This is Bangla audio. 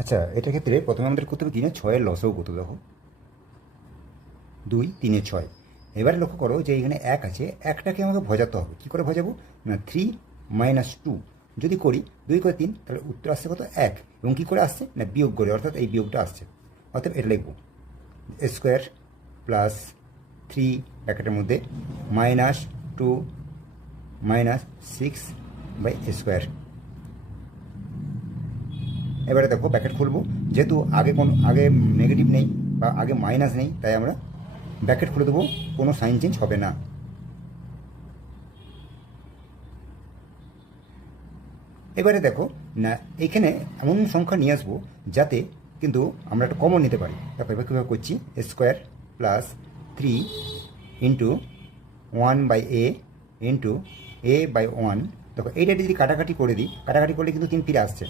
আচ্ছা, এটার ক্ষেত্রে প্রথমে আমাদের করতে হবে 3 আর 6-এর লসও কত দেখো, 2 3 6। এবারে লক্ষ্য করো যে এখানে 1 আছে, একটাকে আমাকে ভজাতে হবে। কী করে ভজাবো? না 3 - 2 যদি করি, 2 করে 3, তাহলে উত্তর আসছে কত? 1। এবং কী করে আসছে? না বিয়োগ করে, অর্থাৎ এই বিয়োগটা আসছে। অর্থাৎ এটা লিখবো স্কোয়ার প্লাস 3 ব্র্যাকেটের মধ্যে -2 -6/স্কোয়ার। এবারে দেখো ব্র্যাকেট খুলবো, যেহেতু আগে নেগেটিভ নেই বা আগে মাইনাস নেই, তাই আমরা ব্র্যাকেট খুলে দেবো, কোনো সাইন চেঞ্জ হবে না। এবারে দেখো না এখানে এমন সংখ্যা নিয়ে আসবো যাতে কিন্তু আমরা একটা কমন নিতে পারি। দেখো এবার কীভাবে করছি, square plus 3 into 1/a into a/1। দেখো এইটা যদি কাটাকাটি করে দিই, কাটাকাটি করলে কিন্তু 3 ফিরে আসছে,